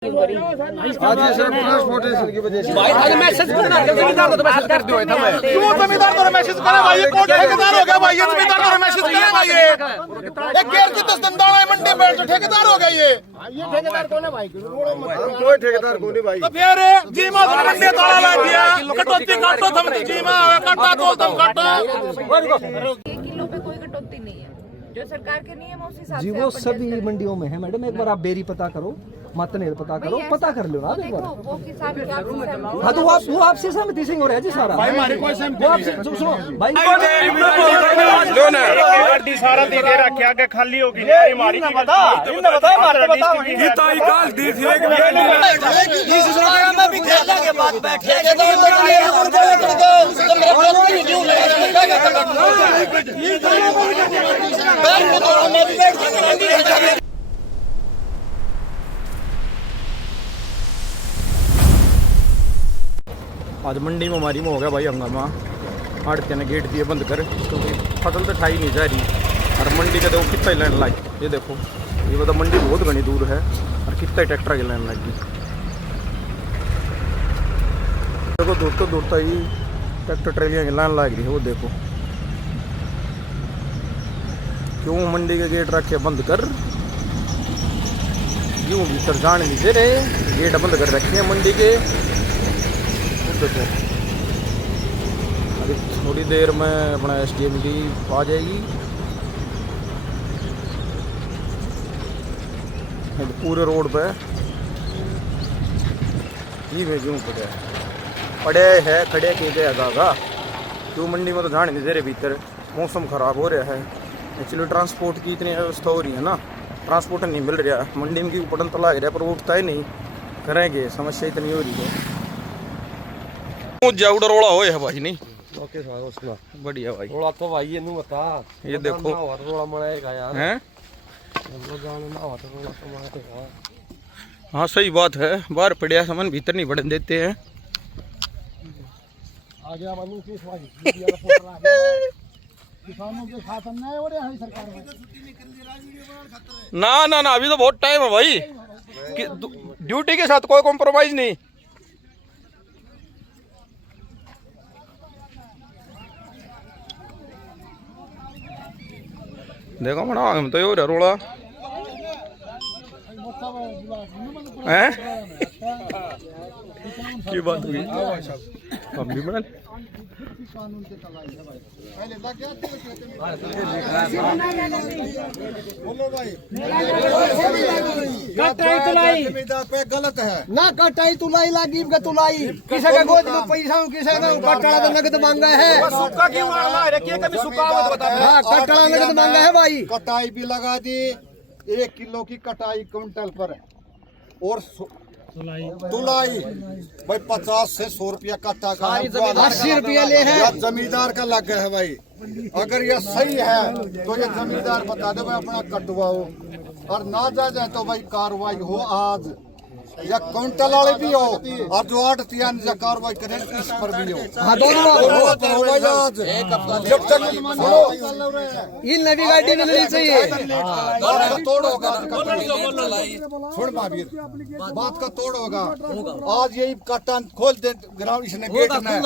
आज ये सिर्फ ट्रांसपोर्टेशन की वजह से भाई मैसेज करना जमींदार तो मैसेज कर दियो था मैं क्यों जमींदार को मैसेज करे भाई? ये कौन ठेकेदार हो गया भाई? ये जमींदार को मैसेज करे भाई? ये गेर की 10 दिन दाना मंडी में तो ठेकेदार हो गया ये ठेकेदार कौन है भाई? कोई ठेकेदार को नहीं भाई। तो फिर जीमा तो मंडी ताला लग गया कटौती काटो तुम जीमा काटा तो तुम काटो। 1 किलो पे कोई कटौती नहीं है, जो सरकार के नियम है उस हिसाब से जी वो सभी मंडियों में है मैडम। एक बार आप बेरी पता करो, मतनेर पता करो, पता कर लो ना एक बार। वो किसान के आप सहमत हाँ तो वो आपसे सहमति से हो रहा है जी सारा। भाई हमारे कोई सहमति वो आपसे सुनो भाई दी सारा दे दे रखा के खाली होगी नहीं हमारी की बता इनने बताया मारे बता ये ताई काल दी थी एक इस सरकार में भी खेला के बाद बैठे आज मंडी में हमारी में हो गया भाई हंगामा। आड़ते ने गेट दिए बंद कर क्योंकि फसल तो ठाई नहीं जा रही। और मंडी के देखो कितना लाइन लाई, ये देखो ये बता मंडी बहुत घनी दूर है और कितना ट्रैक्टर की लाइन लगी। देखो दूरता ही ट्रैक्टर ट्रेलियाँ की लाइन लग रही है। वो देखो क्यों मंडी के गेट रखे बंद कर, क्यों भीतर जाने नहीं दे रहे, गेट बंद कर रखे हैं मंडी के। देखो अभी थोड़ी देर में अपना SDM की आ जाएगी। पूरे रोड पे ये में क्यों पड़े है खड़े किए गए आगा क्यों मंडी में तो जाने नहीं दे रहे भीतर। मौसम ख़राब हो रहा है। एक्चुअली ट्रांसपोर्ट की इतनी व्यवस्था हो रही है ना, ट्रांसपोर्ट नहीं मिल रहा मंडी में की पटन तो लग रहा है पर वो उठता ही नहीं। करेंगे समस्या इतनी हो रही है। जाउडा रोड़ा हो है भाई नहीं ओके साहब उसका बढ़िया भाई रोड़ा तो भाई ये नहीं बता ये देखो रोड़ा मनाएगा यार हैं। वो जाने ना हो तो रोड़ा तो मारेगा। हाँ सही बात है, बाहर पड़िया सामान भीतर नहीं बढ़ने देते हैं। आ गया बाबू की सवारी किसानों के शासन में हो रहा है सरकार में। ना ना ना अभी तो बहुत टाइम है भाई। ड्यूटी के साथ कोई कॉम्प्रोमाइज नहीं। देखो बड़ा हम तो ये हो रहा रोड़ा हैं की बात हुई हम भी बना बोलो भाई कटाई तुलाई जमींदार पे गलत है ना। कटाई तुलाई लागी के तुलाई किसी का गोद में पैसा किसी का कटड़ा तो नगद मांगा है। सुक्का क्यों मांगा है? रखिए कभी सुक्का मत बता। हां कटड़ा नगद मांगा है भाई। कटाई भी लगा दी 1 किलो की कटाई क्विंटल पर और तुलाई भाई 50 से 100 रुपया कट्टा का 80 रुपया ले है जमींदार का लग गया है भाई। अगर ये सही है तो ये जमींदार बता दे भाई अपना कटवाओ और ना जाए तो भाई कार्रवाई हो आज या काउंटर वाले भी हो और जो 8 या कार्रवाई करें इस पर भी हो। हाँ दोनों पर हो भाई आज जब तक ये नवी गाड़ी मिलनी चाहिए। बात का तोड़ होगा सुन महावीर बात का तोड़ होगा आज यही कट्टा खोल दे ग्राउंड इसने गेट में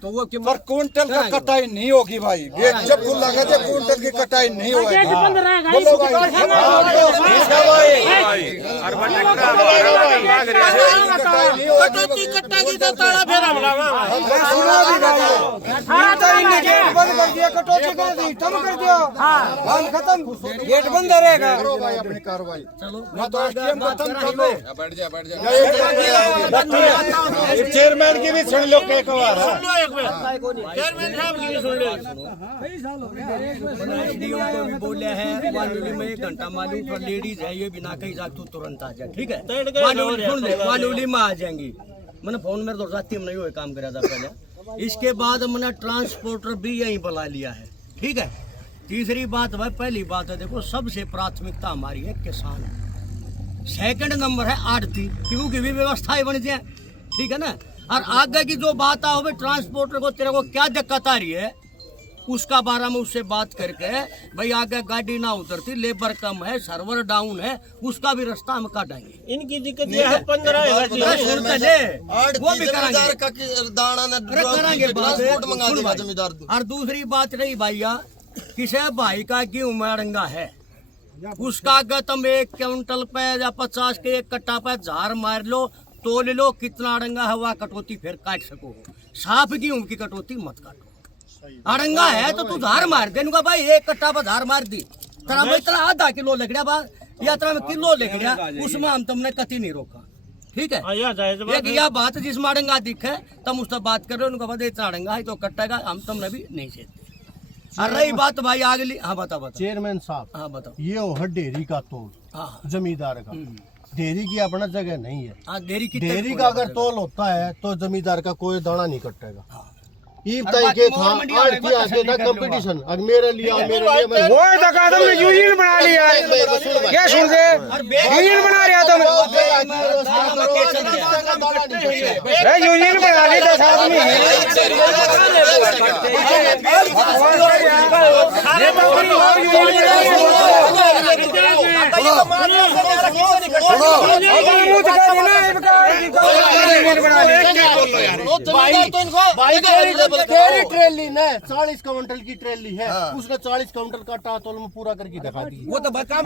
तो वो पर क्विंटल का कटाई नहीं होगी भाई। गेट जब खुला लगा दे क्विंटल की कटाई नहीं होगी। बोलो भाई कटौती कट्टा की तो ताला फेरा मिलावा गेट बंद कर दिया कटौती कर दी तुम कर दियो काम खत्म गेट बंद रहेगा। करो भाई अपनी कार्रवाई ना तो SDM खत्म कर लो। बैठ जा चेयरमैन की भी सुन लो एक बार चेयरमैन साहब की भी सुन लो। SDO को भी बोले हैं वालोली में 1 घंटा मालूम पर लेडीज है ये बिना कहीं जा तू तुरंत आ जा ठीक है। वालोली में आ जाएंगी। मैंने फोन में तो रात में नहीं हुए काम करा था पहले। इसके बाद मैंने ट्रांसपोर्टर भी यहीं बुला लिया है ठीक है। तीसरी बात भाई पहली बात है देखो सबसे प्राथमिकता हमारी है किसान। सेकंड नंबर है आड़ती क्योंकि भी व्यवस्थाएं बन जाए ठीक है ना। और आगे की जो बात आओ ट्रांसपोर्टर को तेरे को क्या दिक्कत आ रही है उसका बारे में उससे बात करके भाई आगे गाड़ी ना उतरती, लेबर कम है, सर्वर डाउन है, उसका भी रास्ता हम काटेंगे। इनकी दिक्कत ये है 15 वो भी करेंगे। और दूसरी बात रही भैया, किसी भाई का गेहूं में अड़ंगा है, उसका अगर तुम 1 क्विंटल पे या 50 के 1 कट्टा पे झार मार लो, तोल लो, कितना अड़ंगा है वह कटौती फिर काट सको। साफ गेहूं की कटौती मत काटो। अड़ंगा है तो तू धार मार देगा भाई, 1 कट्टा पर धार मार दी, तेरा में इतना आधा किलो लग रहा या तेरा में किलो लग रहा, उसमें हम तुमने कति नहीं रोका। ठीक है, एक यह बात जिसमें अड़ंगा दिखे तुम उससे बात कर रहे हो, उनको पता इतना अड़ंगा है तो कटेगा, हम तुमने भी नहीं सेते। और रही बात भाई अगली, हाँ बताओ चेयरमैन साहब, हाँ बताओ, ये हो डेयरी का तोल, हाँ जमींदार का, डेयरी की अपना जगह नहीं है। हाँ डेयरी की डेयरी का अगर तोल होता है तो जमींदार का कोई दाना नहीं कटेगा। ईब और तय बाकी के मोर था मंडिया आज में की बता आगे था कर लूंगा। कंपटीशन, अब मेरे लिए मैं वो तक तुमने यूनियन बना लिया, क्या सुन के यूनियन बना रहा तुम, यूनियन बना ली 10 आदमी। ट्रेली ने 40 क्विंटल की ट्रेली है, उसने 40 क्विंटल का टातोल में पूरा करके दिखा दी। वो तो बता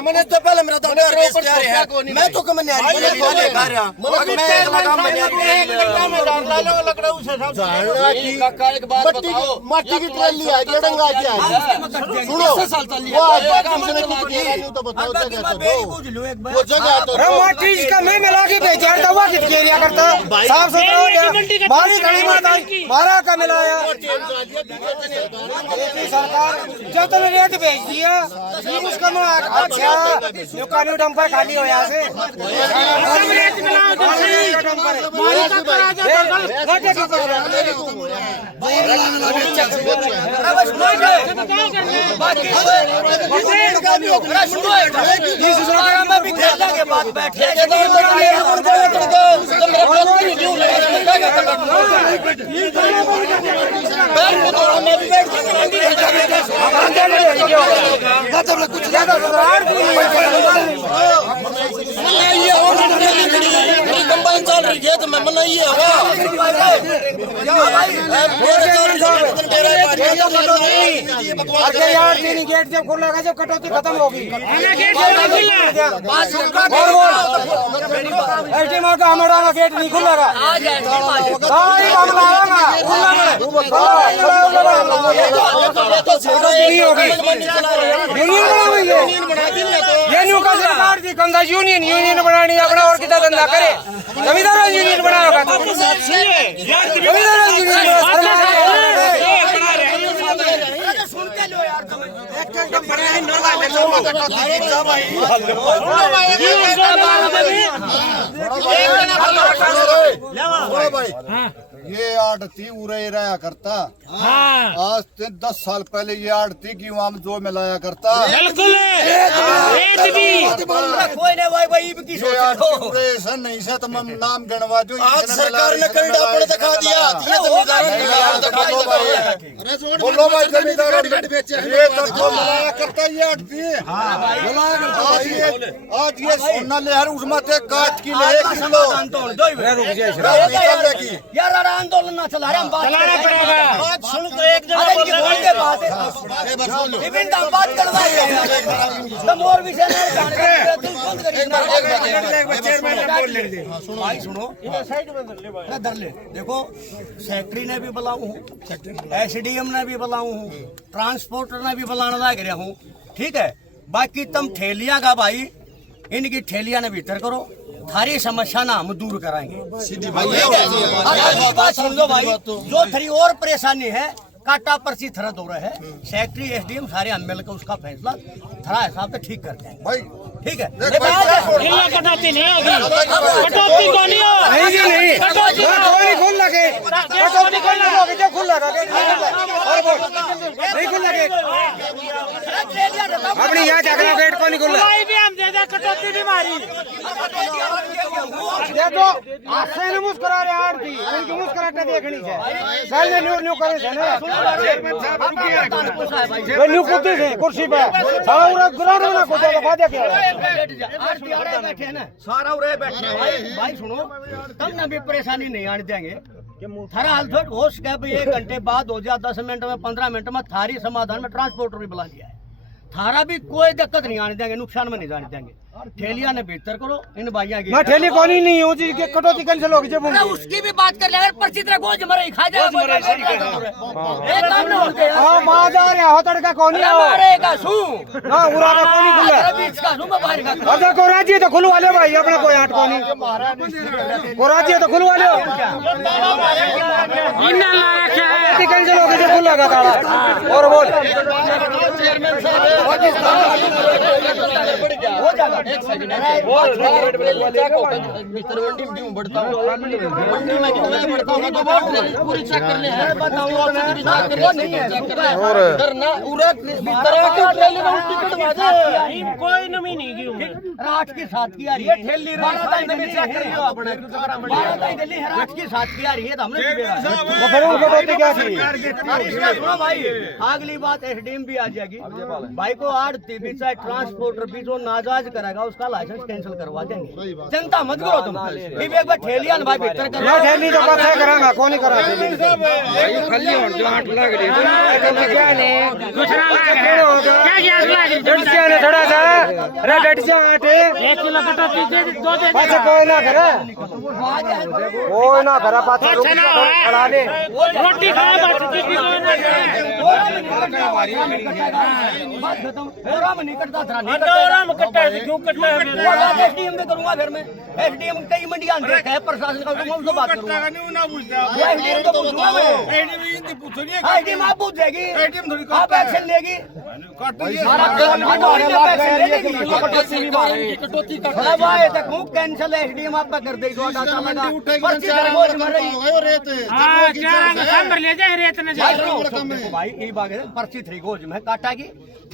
मैंने तो पहले मेरा मैं तो मट्टी की ट्रेली है, गेड़ंगा क्या है, सुनो तो बताओ वो जगह तो मोटी का मैं मिला के बेचा था, वो कित एरिया करता साफ सुथरा हो गया, बारी खड़ी माता 12 का मिलाया। सरकार जब तुमने रेट बेच दिया उसका अच्छा दुकानी डंपर खाली हो यहाँ से चल रही है तो मैं मना ये यार गेट जब खुला जब कटौती खत्म होगी हमारा गेट नहीं खुलेगा, यूनियन यूनियन बनानी अपना और कितना धंधा करे, जमींदार यूनियन बनाएगा ये आड़ती उरे रहा करता, आज से 10 साल पहले ये आड़ती की वहाँ जो मिलाया करता, नहीं से तो नाम गणवा जो आज सरकार ने कल डापड़ दिखा दिया। बोलो भाई जमींदार ये तो मिलाया करता ये आड़ती, आज ये सोना लहर उसमें काट की ले 1 किलो यार आंदोलन ना चला रहे हम बात चलाना पड़ेगा। बात सुन तो एक जगह बोल के बात है विभिन्न हम बात करवाएंगे तुम और विषय नहीं जान रहे तुम बंद करिए चेयरमैन बोल ले भाई सुनो इधर ले देखो सेक्रेटरी ने भी बुलाऊं हूं, एसडीएम ने भी बुलाऊं हूं, ट्रांसपोर्टर ने भी बुलाना लग रहा हूं, ठीक है। बाकी तुम ठेलियां का भाई इनकी ठेलियां ने भीतर करो, थारी समस्या ना हम दूर कराएंगे। सीधी बात सुन लो भाई, जो थोड़ी और परेशानी है काटा पर्ची थरद हो रहा है, सेक्रेटरी एसडीएम सारे हम मिलकर उसका फैसला थरा हिसाब से ठीक करते हैं भाई, ठीक है। कटौती नहीं होगी, कटौती को नहीं हो नहीं कटौती खुल लगे, कटौती खुल लगे जो खुल लगा नहीं खुल लगे अपनी यहाँ जाकर गेट को नहीं खुल भी हम दे दे कटौती देखो आसे ने मुस्कुरा रहे आड़ थी उनकी मुस्कुराहट देखनी है गाल ने न्यू न्यू करे है ना वे न्यू कूदे से कुर्सी पे सारा उरा ग्राउंड में ना कूदे तो फायदा क्या है आरती आड़े बैठे हैं ना सारा उरे बैठे हैं भाई सुनो तब ना भी परेशानी नहीं आने देंगे थारा हाल थोड़ होश क्या भाई 1 घंटे बाद हो जाए 10 मिनट में 15 मिनट में थारी समाधान में ट्रांसपोर्टर भी बुला लिया है थारा भी कोई दिक्कत नहीं आने देंगे नुकसान में नहीं जाने देंगे ठेलिया ने बेहतर करो इन भाइयों की मैं ठेली कोनी नहीं हूं जी के कटौती कैंसिल होगी जब उसकी भी बात कर ले अगर पर्ची तरह गोज मरे खा जाएगा एक काम ना होते यार हां मादार है होतड़ का कोनी आओ मारेगा सू हां उरा का कोनी खुला बीच का सू मैं बाहर का अच्छा को राज्य तो खुलवा ले भाई अपना कोई हट कोनी को राज्य तो खुलवा ले इन्ना लायक है कैंसिल होगी जो खुला का ताला और बोल चेयरमैन साहब हो जाएगा एक सेकंड मंडी में क्यों बढ़ता हूँ मंडी में कितना बढ़ता हूँ तो वोट पूरी चेक कर ले है बताऊँ नहीं है करना पूरा तरह की ट्रेली में टिकट वाजे कोई नमी नहीं की रात की 7 की आ रही है ठेली रात में चेक कर लो अपने 12 दिल्ली है रात की 7 की आ रही है तो हमने तो फिर उनको कटौती क्या थी सुनो भाई अगली बात एसडीएम भी आ जाएगी भाई को आड़ती भी चाहे ट्रांसपोर्टर भी जो नाजायज करेगा उसका लाइसेंस कैंसिल करवा देंगे चिंता मत करो तुम एक बार ठेलिया भाई भीतर कर मैं ठेली तो पता करांगा कौन नहीं करा ठेली खाली होने जो 8 लाख रही क्या ने कुछ ना लागे क्या याद लागे डटसिया ने थोड़ा सा रे डटसिया आटे 1 किलो कटौती दे दो दे पाछे कोई ना करे कोई ना करे पाछे रुक खड़ा ले रोटी खा बात की बात खत्म और हम नहीं कटता था नहीं और हम कटता है क्यों कटता है एसडीएम में करूंगा घर में एसडीएम कई मंडियां देखा है प्रशासन का तो मैं उनसे बात करूंगा एसडीएम को पूछूंगा मैं एसडीएम आप पूछ जाएगी आप एक्शन लेगी सारा कटौती का भाई देखो कैंसिल एसडीएम आपका कर देगा डाटा लगा पर्ची दरगोज मर रही हां क्या नंबर ले जाए रेत न जाए भाई ये बात है पर्ची 3 गोज में काटागी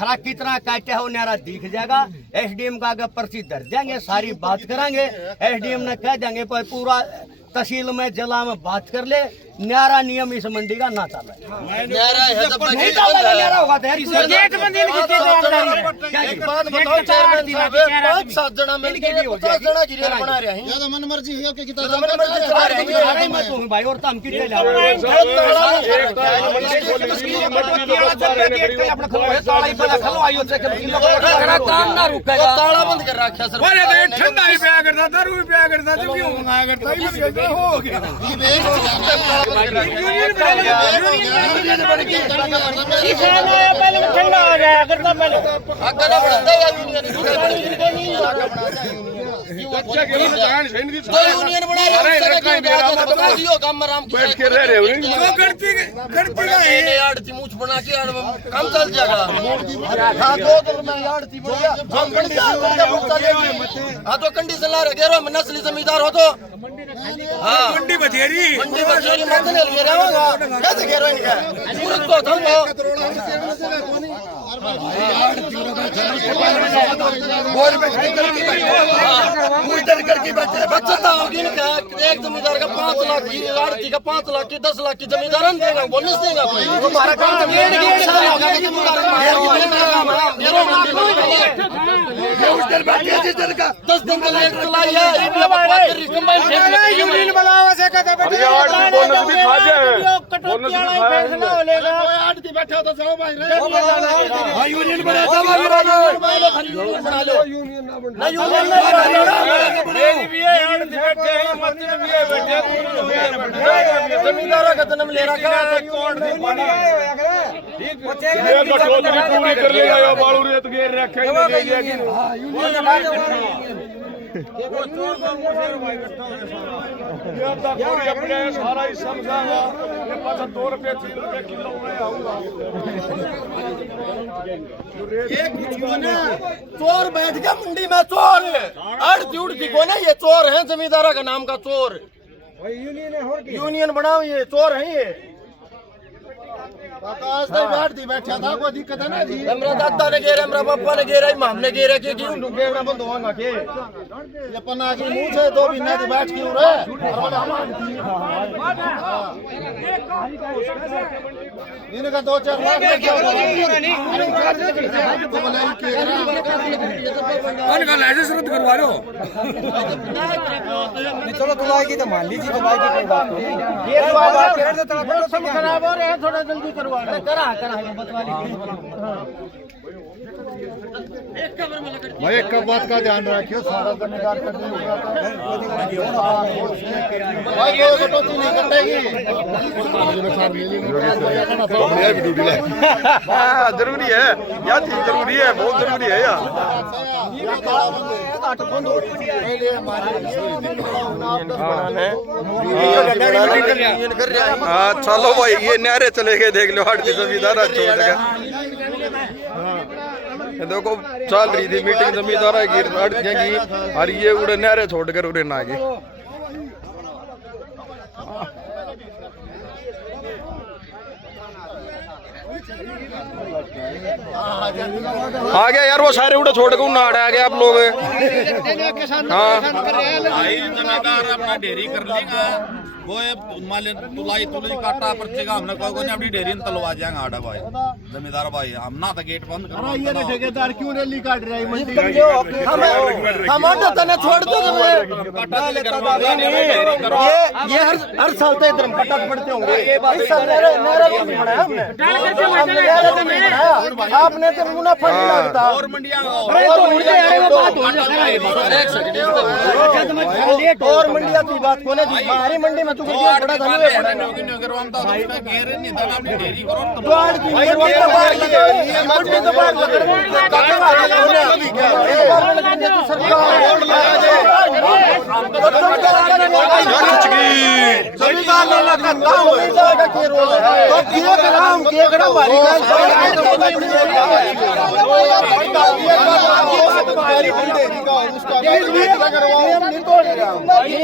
थरा कितना काटे हो न्यारा दिख जाएगा एसडीएम का अगर पर्ची दर जाएंगे सारी बात करांगे एसडीएम ने कह देंगे पूरा तहसील में जिला में बात कर ले न्यारा नियम इस मंडी का ना चल रहा है न्यारा होगा एक बंदे की जवाबदारी एक बात बताओ चेयरमैन साहब 5-7 जना मिलके 50 जना की रेल बना रहे हैं या तो मन मर्जी है कि कितना मन मर्जी चला रहे हैं मैं कहूं भाई और धमकी दे ला अपना ताला ही पहले खलवाइयो से काम ना रुकेगा ताला बंद कर रखा सर अरे ठंडा ही पिया करता दारू भी पिया करता तो क्यों मंगाया करता ये हो गया पहले ठंडा हो जाया करता पहले यूनियन बैठ के रह रहे आड़ती मूछ बना के काम चल जाएगा हाँ तो कंडीशन ला रहे नस्ली जमींदार हो तो हाँ मंडी बथेरी कैसे कह रहे हैं बचता होगी एक जमींदार का 5 लाख की आड़ती का 5 लाख की 10 लाख की जमींदार देगा बोनस देगा कोई तुम्हारा काम का 10 दिन का लेट चलाई है यूनियन बनावा से कहते बोनस भी खा जाए बोनस भी फैसला हो लेगा आड़ती बैठे हो तो जाओ भाई यूनियन बना लो यूनियन जमींदारों का जन्म ले रखा पूरी कर लेगा बालू रेत घेर रखे सारा ही समझागा 2 रुपये 3 रुपये किलो में आऊंगा चोर बैठ गया मंडी में चोर अड़ती उड़ती को ना ये चोर है जमींदारा का नाम का चोर यूनियन बनाओ ये चोर है ये बैठा था कोई दिक्कत है ना जी हमरा दादा ने घेरा हमरा पापा ने घेरा इमाम ने घेरा के क्यों घेरा बंद होगा के ये पन्ना की मुंह से 2 महीने से बैठ के उरे इनका 2-4 लाख उनका लाइसेंस रद्द करवा लो। चलो दुलाई की तो मान लीजिए, दुलाई की कोई बात नहीं। ये बात सब खराब हो रहे हैं, थोड़ा जल्दी करवा लो। करा बतवा लीजिए भाई। एक बात का ध्यान रखियो, सारा गुनहगार करने भाई ये कटौती नहीं कटेगी। जरूरी है यार, जरूरी है, बहुत जरूरी है यार। हाँ चलो भाई, ये नारे चले गए, देख लो हट जमींदार छोड़ के। देखो चल रही थी मीटिंग जमींदार की, हट जाएगी और ये उड़े नारे छोड़ कर उड़े ना गए। आ गया यार वो सारे उड़े छोड़ के ना आ गया आप लोग। हाँ जमींदार अपना डेयरी कर लेगा, वो तुलाई काटा पर्चेगा, हमने कहोगे ना अपनी डेयरी तलवा जाएंगे आडा भाई जमींदार भाई। हम ना तो गेट बंद करो। ये ठेकेदार क्यों रैली काट रहा है मंडी में? हम ऑटो तने छोड़ दो ये हर साल तो इधर कटक पड़ते होंगे। इस साल नारा नहीं बनाया हमने, आपने तो मुनाफा नहीं लगता। और मंडियां और मंडिया की बात को हमारी मंडी में तो बड़ा धनी है।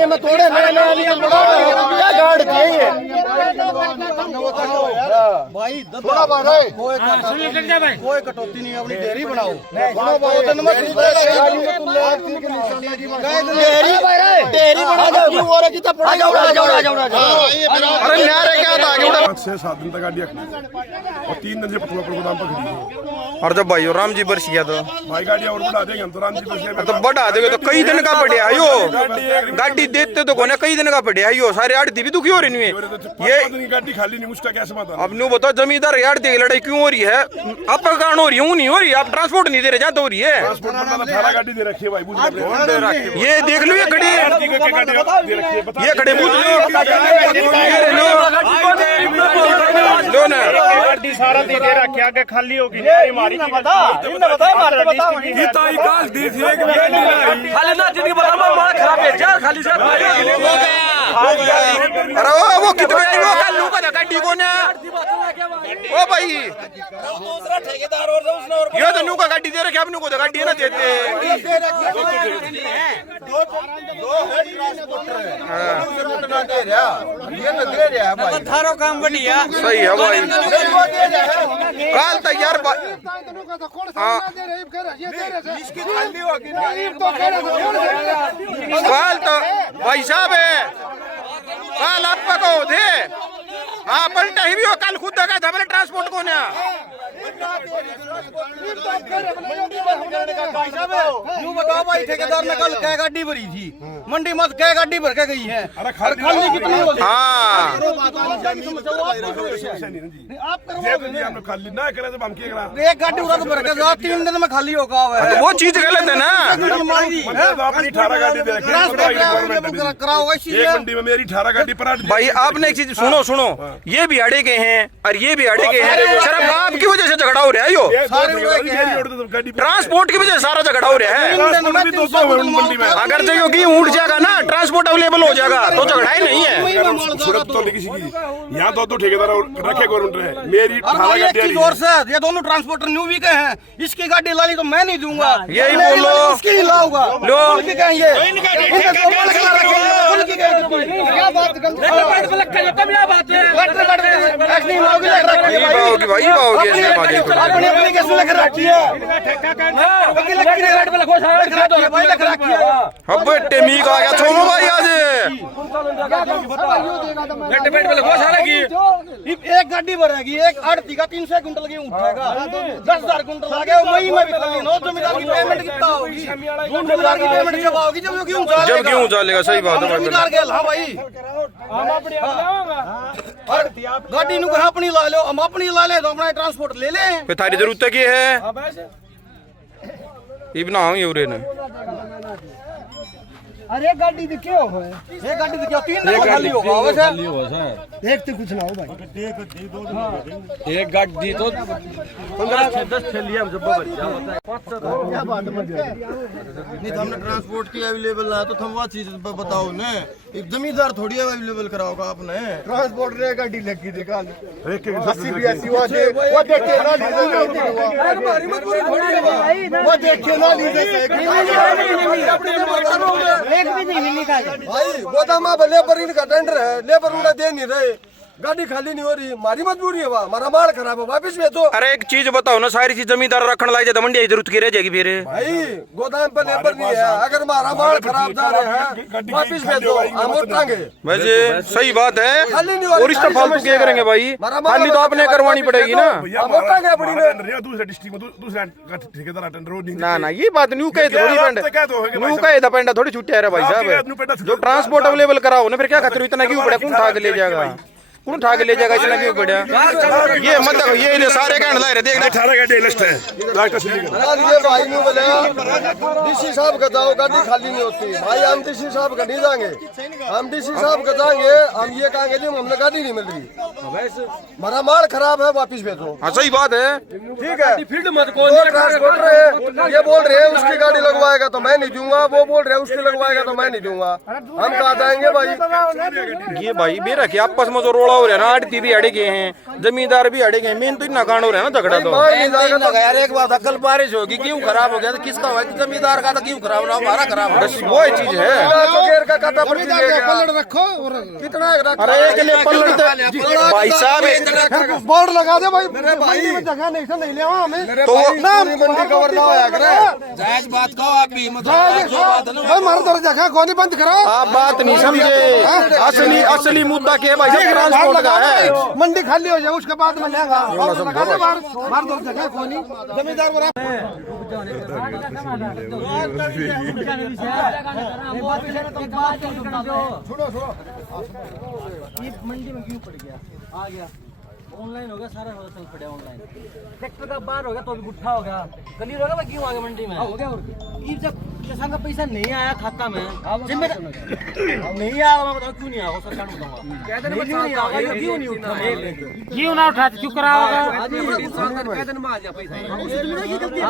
मैं थोड़े गाड़ के भाई कोई कटौती नहीं, अपनी डेयरी बनाओ। डेयरी बना अरे नारे क्या था 6-7 दिन तक गाड़ियाँ और 3 दिन से पटवा पर गोदाम पर खड़ी है। और जब भाई राम जी बरस गया तो भाई गाड़ियाँ और बढ़ा देंगे हम तो राम जी बरस तो बढ़ा देंगे तो कई दिन का पड़े आयो गाड़ी देते तो कोने कई दिन का पड़े आयो सारे आड़ती भी दुखी हो रही है। ये गाड़ी खाली नहीं, उसका क्या समाधान? अब नु बताओ जमींदार आड़ती की लड़ाई क्यों हो रही है? आपका कारण हो रही है, नहीं हो रही, आप ट्रांसपोर्ट नहीं दे रहे, जहाँ तो हो रही है। 18 गाड़ी दे रखी है भाई, ये देख लो ये खड़ी, ये खड़े लो ना सारा दे रखे आगे खाली होगी हमारी खाली से अरे वो कितने वो का गाड़ी को ना ओ भाई दूसरा ठेकेदार और ये तो नू का गाड़ी दे रखे, अपने को तो गाड़ी है ना देते। थारो काम बढ़िया सही है भाई। काल तैयार काल तो भाई साहब है, काल आप पको थे हाँ पलटा ही भी हो, कल खुद देखा था मैंने ट्रांसपोर्ट को ना। यूं बताओ भाई, ठेकेदार ने कल क्या गाड़ी भरी थी मंडी में, क्या गाड़ी भर के गई है? खाली कितनी होगी? हाँ खाली ना करे तो हम क्या करा? एक गाड़ी उड़ा तो भर के 3 दिन में खाली होगा। वो चीज गलत है ना। अपनी 18 गाड़ी दे रखी है, एक मंडी में मेरी 18 गाड़ी पर भाई आपने एक चीज सुनो सुनो, ये भी अड़े गए हैं और ये भी अड़े गए हैं। सर अब आपकी वजह से झगड़ा हो रहा है, यो ट्रांसपोर्ट की वजह से सारा झगड़ा हो रहा है। अगर जो योगी उठ जाएगा ना, ट्रांसपोर्ट अवेलेबल हो जाएगा तो झगड़ा ही नहीं है। सूरत तो किसी की यहाँ दो ठेकेदार रखे गवर्नमेंट रहे, मेरी 18 गाड़ी और से ये दोनों ट्रांसपोर्टर न्यू वीक हैं, इसकी गाड़ी लाली तो मैं नहीं दूंगा, यही बोलो, इसकी लाऊंगा। लो कहेंगे क्या बात कर भाई भाओगे अपनी अपनी कैसे लग रखी है अब टेमीक आ गया छोड़ो भाई आज एक गाड़ी भरेगी एक आड़ती का 300 कुंटल गेहूं उठेगा 10,000 कुंटल आ गया मई में भी खाली नो जमींदार की पेमेंट कितना होगी जमींदार की पेमेंट जब होगी जब गेहूं चलेगा सही बात है जमींदार के हाँ भाई गाड़ी नु अपनी ला लो हम अपनी ला ले तो अपना ट्रांसपोर्ट ले ले फिर थारी जरूरत क्या है ये बनाओ ये उरे ने अरे गाड़ी दिखे हो एक गाड़ी दिखे 3 दिन खाली होगा वैसे एक तो कुछ ना हो भाई एक गाड़ी तो 15-10 थैलियां हम जब बच जाओ क्या बात नहीं तो हमने ट्रांसपोर्ट की अवेलेबल ना तो तुम वो चीज बताओ ना एक जमींदार थोड़ी अवेलेबल कराओगा आपने ट्रांसपोर्ट रे गाड़ी लगी देखा 80-82 वो देखे ना हमारी मजबूरी थोड़ी है भाई वो देखे ना लीजिए एक भी नहीं मिली भाई गोदाम में लेबर इनका टेंडर है लेबर उन्हें दे नहीं रहे गाड़ी खाली नहीं हो रही हमारी मजबूरी है हमारा माल खराब है वापिस भेजो अरे एक चीज बताओ ना सारी चीज जमींदार रखने लग जाए मंडी जरूरत की रह जाएगी फिर भाई गोदाम पर लेबर नहीं है अगर हमारा माल खराब जा रहे हैं वापिस भेजो हम उठाएंगे वैसे सही बात है खाली नहीं हो और इस तरह फालतू क्या करेंगे भाई खाली तो आपने करवानी पड़ेगी ना हम उठाएंगे अपनी में दूसरे डिस्ट्रिक्ट में दूसरा ठेकेदार टेंडर ना ना ये बात न्यू कहे थोड़ी पेंड न्यू कहे था पेंडा थोड़ी छुट्टी है भाई साहब जो ट्रांसपोर्ट अवेलेबल कराओ ना फिर क्या खतरे इतना क्यों पड़ा कौन ठाक ले जाएगा कौन ठाक ले जाएगा इतना क्यों पड़ा ये मतलब ये सारे कहने लग रहे देख 18 गाड़ी लिस्ट है लास्ट सिलेंडर ये भाई ने बोला डीसी साहब का जाओ गाड़ी खाली नहीं होती भाई हम डीसी साहब का नहीं जाएंगे हम डीसी साहब का जाएंगे हम ये कहेंगे जी हमने गाड़ी नहीं मिल रही हमारा माल खराब है वापिस भेजो हाँ सही बात है ठीक है फील्ड मत ट्रांसपोर्टर है ये बोल रहे हैं उसकी गाड़ी लगवाएगा तो मैं नहीं दूंगा वो बोल रहे हैं उसकी लगवाएगा तो मैं नहीं दूंगा हम कहाँ जाएंगे भाई ये भाई बेरा के आपस में जो रोड़ा हो रहा है ना आड़ती भी अड़े गए हैं जमींदार भी अड़े गए मेन तो इतना कांड हो रहा है ना झगड़ा तो यार एक बात कल बारिश होगी क्यों खराब हो गया तो किसका हुआ जमींदार का तो क्यों खराब ना हमारा खराब हो वो चीज है का काटा पड़ पल्लड़ रखो कितना अरे एक लिए पल्लड़ भाई साहब बोर्ड लगा दे भाई मंडी में जगह नहीं से नहीं ले हमें तो मंडी कवर ना होया करे जायज बात कहो आप भी मतलब हमारा तो जगह कौन बंद करो आप बात नहीं समझे असली मुद्दा क्या है भाई ट्रांसपोर्ट का है मंडी खाली हो जाए उसके बाद में लेगा मार दो जगह कौन जमींदार मंडी में क्यों पड़ गया आ गया ऑनलाइन हो गया सारा चल पड़ा ऑनलाइन ट्रैक्टर का बाहर हो गया तो अभी गुट्ठा हो गया गली हो गया भाई क्यों आ गया मंडी में हो गया और ये जब किसान का पैसा नहीं आया खाता में जिम्मेदार नहीं आया मैं बताऊं क्यों नहीं आया सरकार को बताऊंगा क्यों नहीं उठा क्यों ना उठा क्यों करा होगा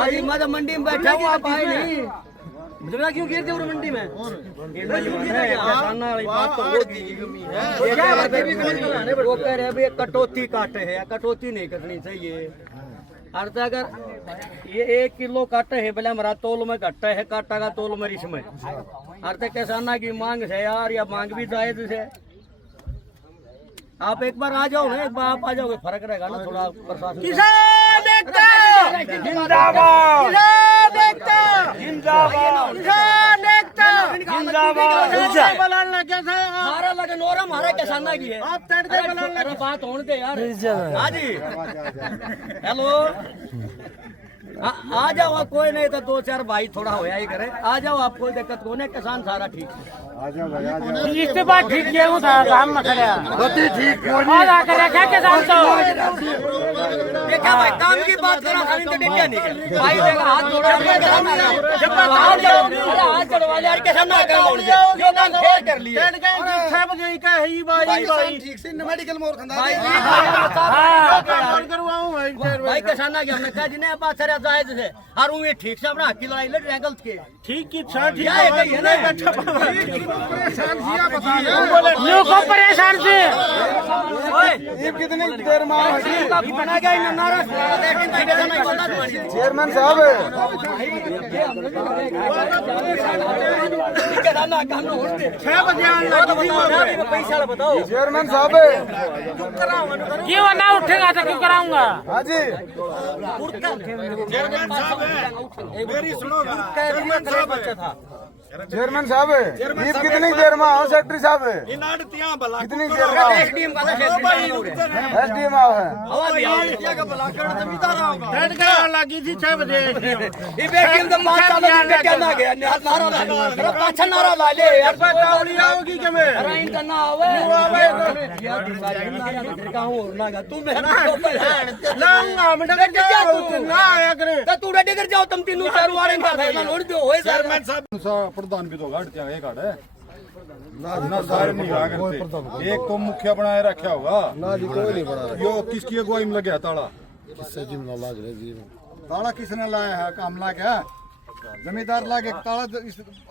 आज मैं मंडी में बैठा हूँ आप आए नहीं जमीन क्यों गिर दे मंडी में वो कह रहे हैं कटौती काटे है कटौती नहीं करनी चाहिए अर्थ अगर ये 1 किलो काटे है पहले हमारा तोल में घट्टा है काटा का तोल में इसमें अर्थ किसाना की मांग है यार या मांग भी जायज है आप एक बार आ जाओ ना एक बार आप आ जाओगे फर्क रहेगा ना थोड़ा प्रशासन किसान एकता जिंदाबाद किसान एकता जिंदाबाद किसान एकता जिंदाबाद बलान लगे थे हमारा लगे नोरा हमारा किसाना की है आप तड़ के बलान लगे बात होने दे यार हाँ जी हेलो आ जाओ आप कोई नहीं तो 2-4 भाई थोड़ा होया ही करे आ जाओ आप कोई दिक्कत को नहीं किसान सारा ठीक है इसके बाद ठीक किया हूँ काम में खड़ा ठीक और आकर रखा किसान तो देखा भाई काम की बात करो हम तो डिंडिया नहीं कर भाई देखा हाथ जोड़ा जब हाथ जोड़वा ले यार किसान ना काम हो जाए जो काम फेर कर लिए 6 बजे का है भाई ठीक से मेडिकल मोर खंदा भाई किसान के हमने कहा जिन्हें बात सारे जायज है और वो ठीक से अपना हकी लड़ाई लड़ रहे हैं गलत के ठीक की छा ठीक है ना परेशान जिया बता लो को परेशान से ये कितनी देर में बना गया इन नारा लेकिन भाई किसान नहीं बोलता तुम्हारी चेयरमैन साहब पैसा बताओ चेयरमैन साहब क्यों ना उठेगा तो क्यों कराऊंगा? हाँ जी चेयरमैन साहब ईद कितनी देर में आओ सेक्रेटरी साहब कितनी देर में एसडीएम का एसडीएम आओ है लगी थी 6 बजे ये बेकिंग तो मार चालू क्या ना गया नारा लगा पाछा नारा ला ले यार तावड़ी आओगी कि मैं राइन तो ना आवे यार कहूं ना तू मेरा लाऊंगा मैं क्या ना आया करे तू रेडी कर जाओ तुम तीनों चार वारे कर ना नोड़ दो होए सर प्रधान भी तो गाड़ते हैं एक है ना सारे नहीं आ करते एक तो मुखिया बनाए रखा होगा ना जी कोई नहीं बना यो किसकी अगुवाई में लगे ताला किससे जिम्मेदार लाग रहे जी ताला किसने लाया है काम ला क्या जमींदार लागे ताला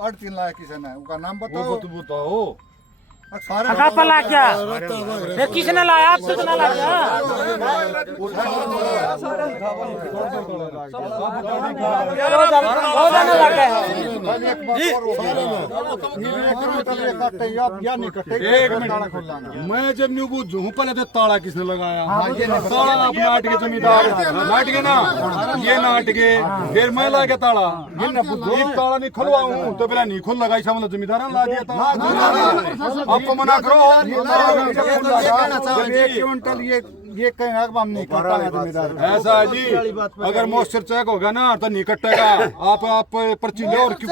8-3 लाया किसने उनका नाम बताओ तो बताओ सारे पला क्या ये किसने लाया? आप किसने लाया? एक मिनट मैं जब न्यू बूझू पहले तो ताला किसने लगाया ताला आप नाट के जमींदार नाट के ना ये नाट के फिर मैं ला के ताला ये ताला नहीं खुलवाऊं तो पहले नहीं खुल लगाई मतलब जमींदार ला दिया ताला आपको मना करो एक क्विंटल ये कहेंगे हम नहीं करता है जमींदार ऐसा है जी अगर मॉइस्चर चेक होगा ना तो नहीं कटेगा आप पर्ची लो और क्यों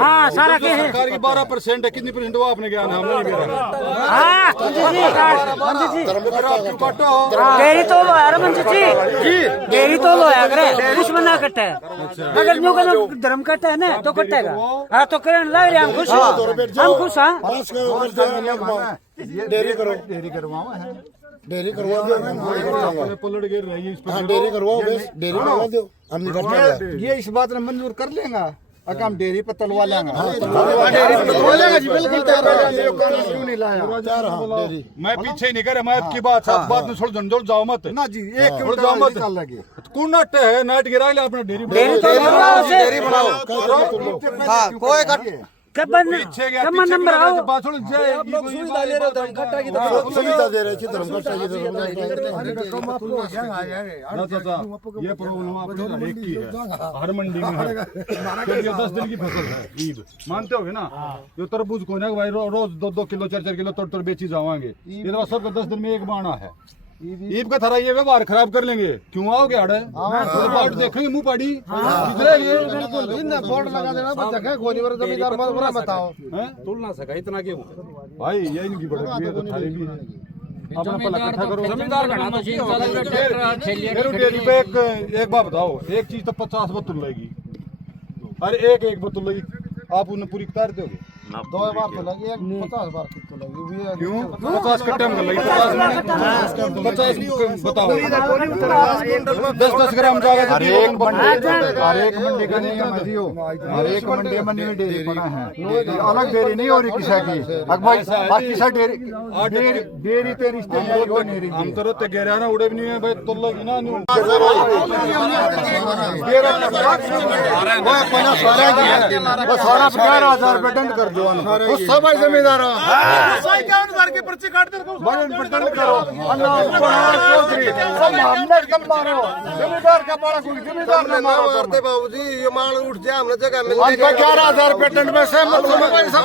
हाँ सारा के सरकार की 12% है कितनी परसेंट वो आपने ज्ञान है हमने नहीं डेरी तो लो यार मंजी जी डेरी तो लो यार कुछ मना करता है अगर न्यू का धर्म करता है ना तो कटेगा हाँ तो करें लग रहे हम खुश हाँ डेरी करवाओ डेरी करवा दो पलट गिर रही है डेरी करवाओ डेरी करवा दो हम नहीं करते ये इस बात में मंजूर कर लेंगे अगर हम डेरी पर तलवा लेंगे जी बिल्कुल क्यों नहीं लाया मैं पीछे नहीं करे मैं आपकी बात बात में छोड़ झंझोड़ जाओ मत ना जी एक जाओ मत कौन नाट है नाट गिरा ले अपना डेरी बनाओ कोई नंबर आओ सुविधा ले रहे धर्मकट्टा की सुविधा दे रहे धर्मकट्टा की ये प्रॉब्लम आपने एक की है हर मंडी में है क्योंकि 10 दिन की फसल है ईद मानते होगे ना जो तरबूज को ना भाई रोज 2-2 किलो 4-4 किलो तोड़ बेची जावांगे ये तो सबको 10 दिन में एक बाणा है ईद का थरा ये व्यवहार खराब कर लेंगे क्यों आओगे आड़े बोर्ड देखेंगे मुंह पाड़ी बोर्ड लगा देना जगह गोलीवर जमींदार बताओ तुल ना सका इतना क्यों भाई ये इनकी बड़ी तो थाली भी है अपना पहले इकट्ठा करो जमींदार डेयरी पे एक बात बताओ एक चीज तो 50 बोतल लगेगी अरे एक बोतल लगी आप उन्हें पूरी उतार दोगे 2 बार तो लगी 50 बार तो लगी क्यों 50 कट्टे में लगी 50 बताओ 10-10 ग्राम जाएगा हर एक मंडी का नियम है दियो हर एक मंडी में डेयरी बना है अलग डेयरी नहीं हो रही किसी की भाई बाकी सा डेयरी पे रिश्ते नहीं हो नहीं रही हम तो रोते कह रहे हैं ना उड़े भी नहीं है भाई तो लगी ना न्यू वो सारा 11,000 रुपए दंड कर दो उस सब जमींदार 51,000 की पर्ची काट दो दंड करो जमींदार का पाड़ा कोई जमींदार ने मारो करते बाबूजी ये माल उठ जाए हमने जगह मिल गई 11,000 रुपए दंड में से मत सब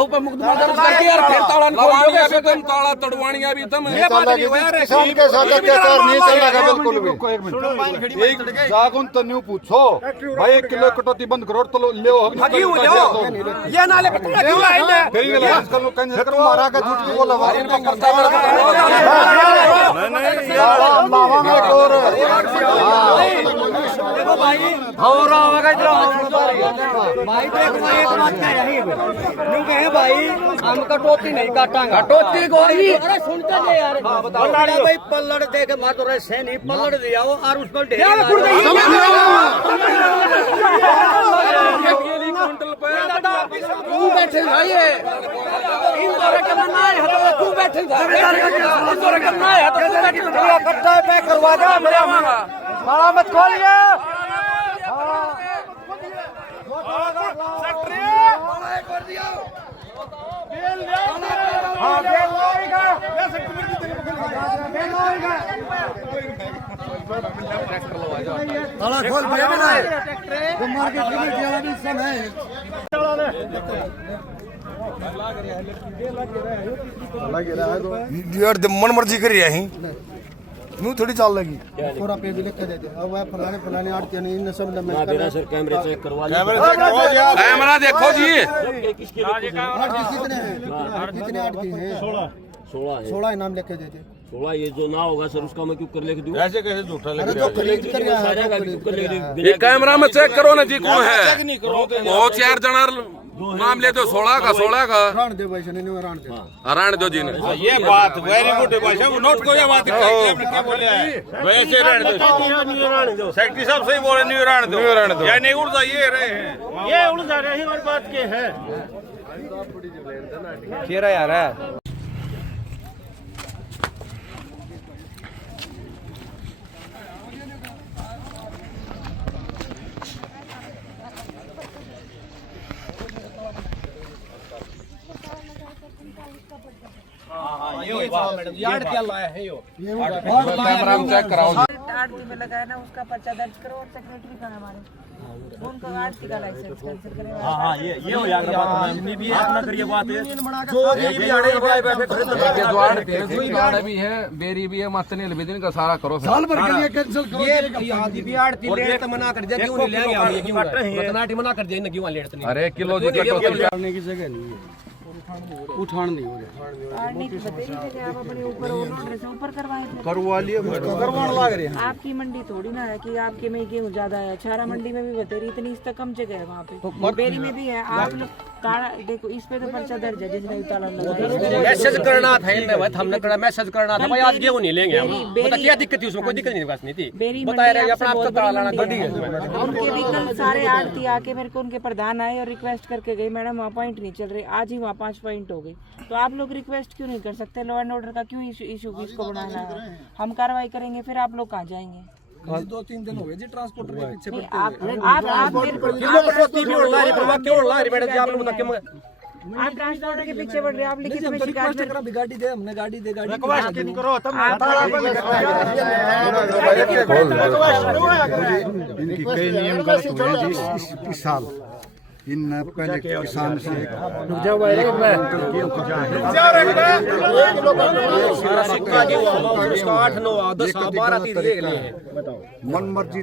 ऊपर मुकदमा दर्ज करके यार फिर ताला खोलोगे फिर तुम ताला तड़वानियां भी तुम ये बात नहीं हुआ रे शाम के साथ अत्याचार नहीं चलेगा बिल्कुल भी एक मिनट एक जागुन तन्यू पूछो भाई 1 किलो कटौती बंद करो तो ले ये नाले पता क्यों आइले फिर ये आजकल लोग कंजर करो मारा का झूठ की बोला नहीं लावांगे और देखो भाई हो रहा होगा इधर भाई देख एक बात कह रही है न्यू कहे भाई हम कटौती नहीं काटांगे कटौती कोई अरे सुनते दे यार बताओ भाई पल्लड़ दे के मार तो रे से नहीं पल्लड़ दिया वो और उस पर ढेर क्विंटल पे तू बैठे भाई इन तो रकम ना है तो तू बैठे इन तो रकम ना है तो तू बैठे कट्टा पे करवा दो साला मत खोलिए खोल मार्केट यार मन मर्जी कर रही है यूं थोड़ी चाल लगी पूरा पेज लिख के दे दे अब वह फलाने आड़ती नहीं इन सब में सर कैमरे चेक करवा कैमरा देखो जी कितने आड़ती हैं 16 इनाम लिख के दे दे 16 ये जो ना होगा सर उसका मैं क्यों कर लेके दूं ऐसे कैसे झूठा अरे जो खरीद कर रहा है ये कैमरा में चेक करो ना जी कौन है वो 4 जना नाम ले दो 16 का राण दे भाई ने राण दे हरान दो जी ने ये बात वेरी गुड भाई साहब नोट को ये बात क्या बोले हैं वैसे रहने दो सेक्रेटरी साहब सही बोले न्यू रहने दो या नहीं उड़ ये रहे हैं ये उड़ जा रहे हैं और बात के है खेरा यार है आरती में लगाया ना उसका पर्चा दर्ज करो और सेक्रेटरी का हमारे उनका आरती का लाइसेंस कैंसिल करेगा। हाँ ये हो जाएगा बात हमने भी अपना करिए बात जो भी है बेरी भी है मस्तनील भी दिन का सारा करो साल भर के लिए कैंसिल करो ये आदि भी आड़ती ले तो मना कर दिया क्यों नहीं लेंगे हम ये क्यों मतनाटी मना कर दिया क्यों लेट नहीं अरे किलो जी करने की जगह नहीं है उठान नहीं हो रहा नहीं तो बताइए कि आप अपने ऊपर ऑर्डर से ऊपर करवाए थे करवा लिए करवाने लग रहे हैं आपकी मंडी थोड़ी ना है कि आपके में गेहूँ ज्यादा है। छारा मंडी में भी बतेरी इतनी इस तक कम जगह है वहाँ पे बेरी में भी है। आप लोग काला देखो इस पे तो पर्चा दर्ज है जिसने ताला लगाया। मैसेज करना था हमने करना मैसेज करना था भाई आज गेहूं नहीं लेंगे हम बता क्या दिक्कत थी उसमें कोई दिक्कत नहीं थी बेरी बताया रहेगा अपना मंडी आपका ताला लाना गड्डी है उनके भी कल सारे आड़ती आके मेरे को उनके प्रधान आए और रिक्वेस्ट करके गए मैडम वहाँ पॉइंट नहीं चल रहे। आज ही वहाँ 5 पॉइंट हो गई तो आप लोग रिक्वेस्ट क्यों नहीं कर सकते? लॉ एंड ऑर्डर का क्यों इशू इसको बढ़ाना है? हम कार्रवाई करेंगे फिर आप लोग कहाँ जाएंगे? 2-3 दिन हो गए जी ट्रांसपोर्टर के पीछे नहीं, आप मेरे को आप ट्रांसपोर्टर के पीछे बढ़ रहे हैं। आप लिखित में शिकायत कर गाड़ी दे हमने गाड़ी दे गाड़ी इनकी कई नियम गलत हुए हैं जी इस साल इन पहले किसान से मन मर्जी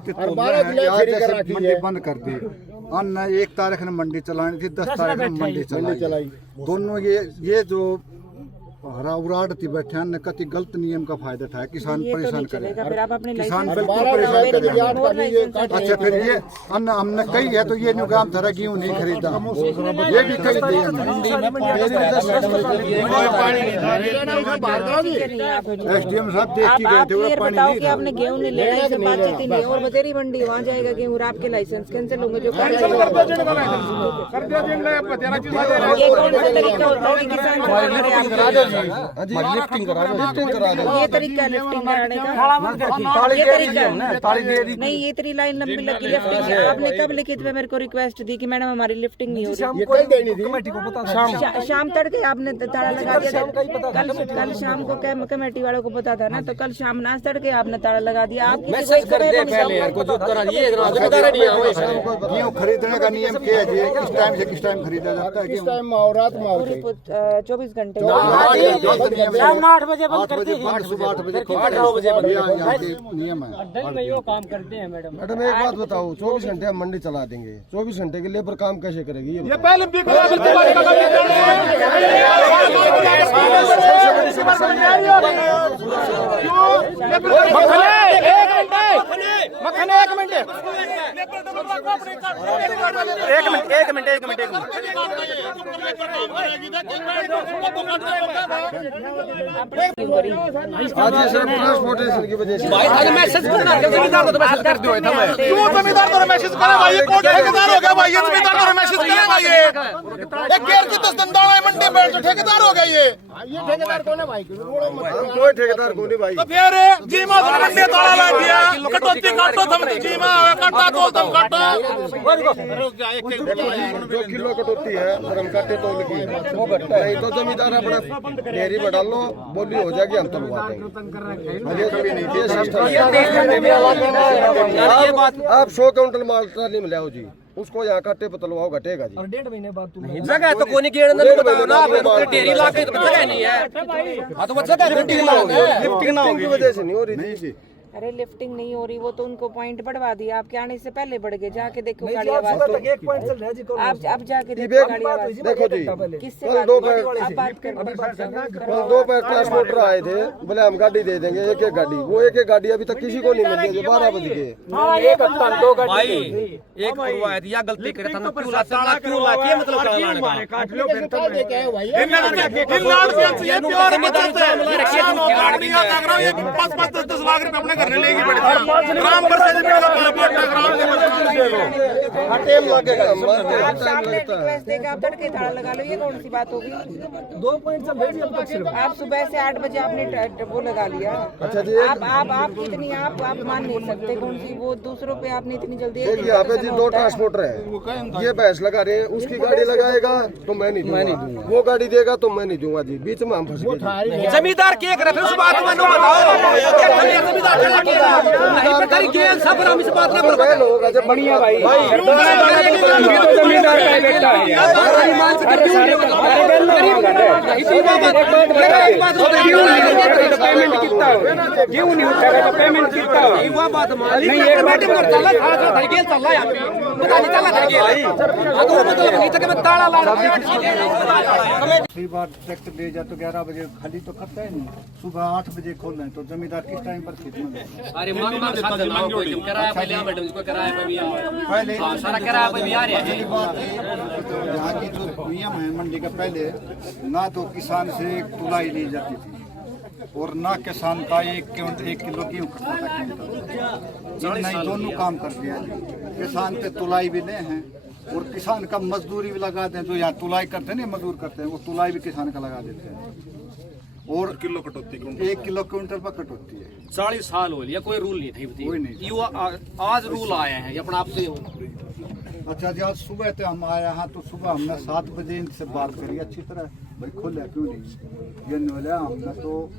मंडी बंद कर दी। अन्न 1 तारीख ने मंडी चलानी थी 10 तारीख में मंडी चलाई। दोनों ये जो उड़ाड़ती बैठे ने कति गलत नियम का फायदा उठाया। किसान परेशान करे किसान बिल्कुल परेशान करे। अच्छा फिर ये अन्न हमने कही है तो ये नुकाम था गेहूँ नहीं खरीदा ये भी कही थी। एसडीएम साहब देख के गए थे पानी नहीं था। आपने गेहूँ नहीं लेना इससे बातचीत ही नहीं और बतेरी मंडी वहाँ जाएगा गेहूँ आपके लाइसेंस कैंसिल होंगे जो ये कौन सा तरीका होता है किसान लिफ्टिंग करा दो ये तरीका लिफ्टिंग कराने का ये तरीका नहीं। ये तेरी लाइन लंबी लगी लिफ्टिंग आपने कब लिखित में मेरे को रिक्वेस्ट दी कि मैडम हमारी लिफ्टिंग नहीं हो रही? शाम तड़के आपने ताला लगा दिया था। कल शाम को कमेटी वालों को पता था ना तो कल शाम नाच तड़के आपने ताला लगा दिया। आप गेहूँ खरीदने का नियम क्या है? किस टाइम से किस टाइम खरीदा जाता है? किस टाइम 24 घंटे शाम 8 बजे बंद करते हैं सुबह 8 बजे 9 बजे नियम है। काम करते हैं मैडम। मैडम एक बात बताओ 24 घंटे हम मंडी चला देंगे 24 घंटे के लेबर काम कैसे करेगी? ये आज ये सिर्फ ट्रांसपोर्टेशन की वजह से क्यों जमींदार तो मैसेज करे भाई, ये कौन ठेकेदार हो गया भाई, ये जमींदार तो मैसेज करे भाई, ये गेर की 10 दिन दाना मंडी में जो ठेकेदार हो गया ये ठेकेदार कौन है भाई? कोई ठेकेदार को नहीं भाई। तो फिर जीमा तो मंडी ताला लग गया, कटौती काटो तुम तो जीमा काटा तो तुम काटो। जो किलो कटौती है और हम काटे तो लगी वो घटता है, तो जमींदार अपना डेयरी बढ़ा लो, बोली हो जाएगी, हम तो लगा देंगे। ये सिस्टम है। आप 100 क्विंटल माल ट्राली में लाओ जी, उसको यहाँ काटे पे तलवाओ, घटेगा जी। 1.5 महीने बाद तुम जगह तो कोई नहीं गेड़ ना डेरी ला के तो जगह नहीं है। हां तो जगह लिफ्टिंग ना होगी, लिफ्टिंग ना होगी, वजह से नहीं हो रही थी। अरे लिफ्टिंग नहीं हो रही, वो तो उनको पॉइंट बढ़वा दिया, आपके आने से पहले बढ़ गए। जाके देखो गाड़ी एक पॉइंट चल रहा है जी। आप जाके देखो गाड़ी आवाज। देखो जी, किससे कल बात दोपहर आप बात करो। ट्रांसपोर्टर आए थे, बोले हम गाड़ी दे देंगे, एक एक गाड़ी। वो एक एक गाड़ी अभी तक किसी को नहीं मिली, जो 12 बज गए। भाई एक हुआ है या गलती करे था ना, क्यों ला ताला क्यों ला के मतलब लाने काट लो फिर तो ये 5-5-10 लाख रुपए अपने घर लेगी पड़ती है। राम पर से आप सामने रिक्वेस्ट देकर आप तड़के ताला लगा लो, ये कौन सी बात होगी? 2 पॉइंट चल रहे जी अब तक सिर्फ। आप सुबह से 8 बजे आपने वो लगा लिया। अच्छा जी, आप कितनी आप मान नहीं सकते कौन सी वो दूसरों पे आपने इतनी जल्दी। देखिए यहाँ पे जी 2 ट्रांसपोर्टर है, ये बहस लगा रहे हैं, उसकी गाड़ी लगाएगा तो मैं नहीं दूंगा, वो गाड़ी देगा तो मैं नहीं दूंगा जी, बीच में हम फंस गए। जमींदार के करे फिर उस बात में नो बताओ, जमींदार के सब हम इस बात में होगा जब बढ़िया भाई जमींदार का बेटा है यार। पेमेंट कितना हो क्यों नहीं उठेगा, तो पेमेंट कितना हो नहीं। एक बात चला धड़केल चल रहा है यहाँ पे, पता नहीं चला धड़केल मतलब ताला ला बार ट्रैक्टर ले जा तो 11 बजे खाली तो करता है नहीं, सुबह 8 बजे खोल रहे हैं, तो जमींदार किस टाइम पर खिदमत है? अरे किराया पहले मैडम इसको किराया पे भी पहले सारा किराया पे भी आ रहा है। यहाँ की जो नियम है मंडी का, पहले ना तो किसान से तुलाई ली जाती थी और ना किसान का 1 किलो गेहूँ कटता था क्विंटल, नहीं दोनों काम कर दिया। किसान से तुलाई भी ले हैं और किसान का मजदूरी भी लगा दें, जो यहाँ तुलाई करते हैं ना मजदूर करते हैं, वो तुलाई भी किसान का लगा देते हैं। और किलो कटौती 1 किलो क्विंटल पर कटौती है। 40 साल हो लिया, कोई रूल नहीं था, कोई नहीं। आज रूल आया है अपना आप से। अच्छा जी, आज सुबह तो हम आए यहाँ, तो सुबह हमने 7 बजे इनसे बात करी अच्छी तरह, भाई खोले क्यों नहीं, ये नहीं बोला, हमने तो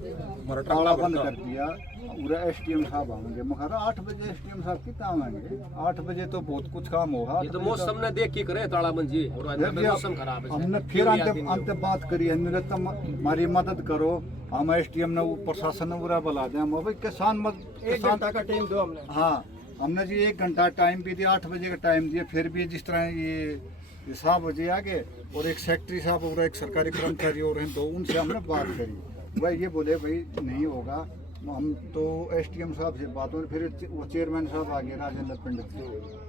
ताला बंद कर दिया। पूरा SDM साहब आएंगे, मगर 8 बजे SDM साहब कितना आएंगे? 8 बजे तो बहुत कुछ काम होगा। ये तो मौसम ने देख के करे ताला बंद जी, और मौसम खराब है। हमने फिर अंत बात करी, हमने तो हमारी मदद करो, हम SDM ने वो प्रशासन ने पूरा बुला दें, हम भाई किसान 1 घंटा का टाइम दो हमने। हाँ, हमने जी 1 घंटा टाइम भी दिया, 8 बजे का टाइम दिया, फिर भी जिस तरह ये 7 बजे आ गए, और एक सेक्रेटरी साहब और एक सरकारी कर्मचारी और हैं, तो उनसे हमने बात करी, भाई ये बोले भाई नहीं होगा। हम तो SDM साहब से बात हुई, फिर वो चेयरमैन साहब आ गए राजेंद्र पंडित से,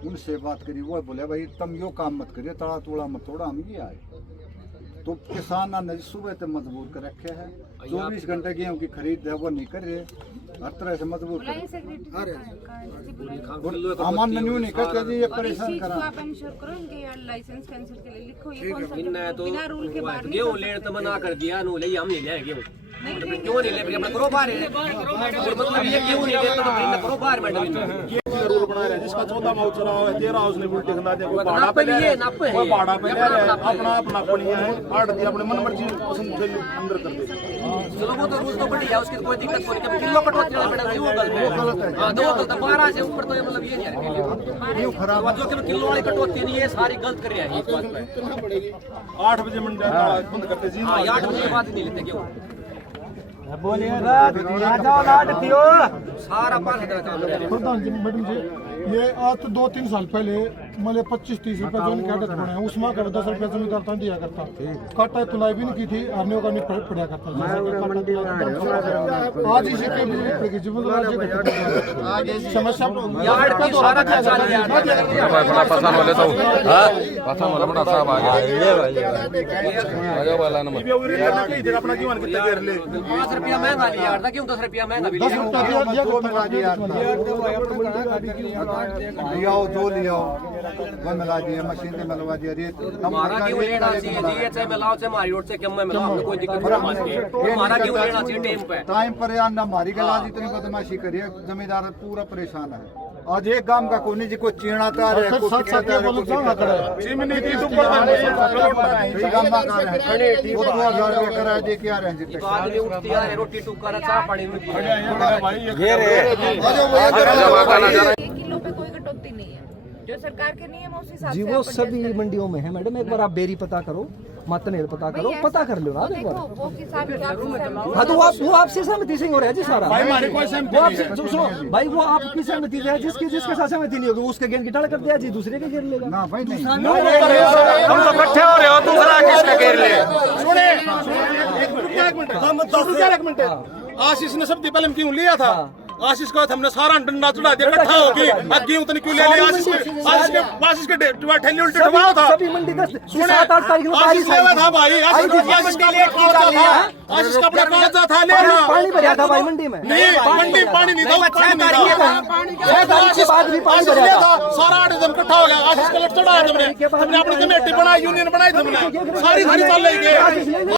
उनसे बात करी, वो बोले भाई तुम यो काम मत करिए, ताला तोड़ा मत तोड़ा, हम ये आए। तो किसान ने सुबह तक मजबूर कर रखे हैं, 24 घंटे गेहूँ की खरीद है वो नहीं कर रहे, हर तरह से मजबूर कर। अमन न्यू नहीं करते जी, ये परेशान करा। लाइसेंस कैंसिल के लिए लिखो, ये कौन सा तो बिना रूल के बाहर गेहूँ लेने तो मना कर दिया, नो ले हम नहीं ले गेहूँ, क्यों नहीं ले अपना करो बाहर है, मतलब ये क्यों नहीं लेते तो करो बाहर मैडम। रूल बना रहे जिसका 14 माह चला हुआ है, 13 उसने उल्टे खंदा दिया, कोई भाड़ा पे ले अपना पड़िया है, आड़ दिया अपने मन मर्जी पसंद अंदर कर दे। चलो वो तो रूल तो बढ़िया है, उसकी कोई दिक्कत कोई नहीं, किलो कटौती वाला मैडम वो गलत है। हां दो गलत 12 से ऊपर तो ये मतलब ये नहीं है, गेहूँ खराब जो कि किलो वाली कटौती नहीं है, सारी गलत कर रहे हैं इस बात पे। 8 बजे मंडी बंद करते जी। हां 8 बजे के बाद नहीं लेते गेहूँ, ये आज तो 2-3 साल पहले मुझे 25-30 रुपए जो इनके आदत बने उसमें कर 10 रुपए जमींदार तो दिया करता काटा तुलाई भी नहीं की थी अन्यों का नहीं पड़ा करता आज इसी के पड़ेगी जिम्मेदार समस्या यार्ड का सारा बड़ा पसंद हो लेता हूं हां पसंद वाला बड़ा साहब आ गया आ जाओ वाला नंबर इधर अपना जीवन कितना कर ले 5 रुपया महंगा नहीं यार था क्यों 10 रुपया महंगा भी लिया जो लिया वो मिला दिया मशीन से मिलवा दिया हमारा क्यों लेना चाहिए जी चाहे मिलाओ से हमारी ओर से कम में मिलाओ हमें कोई दिक्कत नहीं है हमारा क्यों लेना चाहिए टाइम पे यार ना हमारी गला इतनी बदमाशी करिए जमींदार पूरा परेशान है आज एक गांव का कोनी जी को चीणा का है को चिमनी की ऊपर गांव का है 2000 रुपए करा दे के आ रहे हैं आदमी उठती है रोटी टुक्का चाय पानी में ये किलो पे कोई कटौती नहीं है जो सरकार के नियम है उस हिसाब से जी वो सभी मंडियों में है मैडम। एक बार आप बेरी पता करो, मतनेर पता करो, पता कर लो ना आप एक बार। वो किसान हाँ तो वो आपसे सहमति से हो रहा है जी सारा। भाई हमारी कोई सहमति नहीं है। सुनो भाई वो आपकी सहमति है जिसके साथ सहमति नहीं होगी उसके गेंद की टाड़ कर दिया जी दूसरे के घेर लेगा ना भाई नहीं। हम तो इकट्ठे हो रहे हो दूसरा किसका घेर ले सुने एक मिनट आशीष ने सबसे पहले क्यों लिया था आशीष को हमने सारा डंडा चढ़ा दिया इकट्ठा होगी अब गेहूं उतनी क्यों ले लिया आशीष के ठेली उल्टे ठुकाओ था सभी मंडी का सुने आशीष लेवा था भाई आशीष का अपना कागज था ले रहा पानी भरा था भाई मंडी में नहीं मंडी पानी नहीं था आशीष बाद भी पानी भरा था सारा आदम इकट्ठा हो गया आशीष का लट चढ़ाया हमने अपनी कमेटी बनाई यूनियन बनाई हमने सारी चल रही है।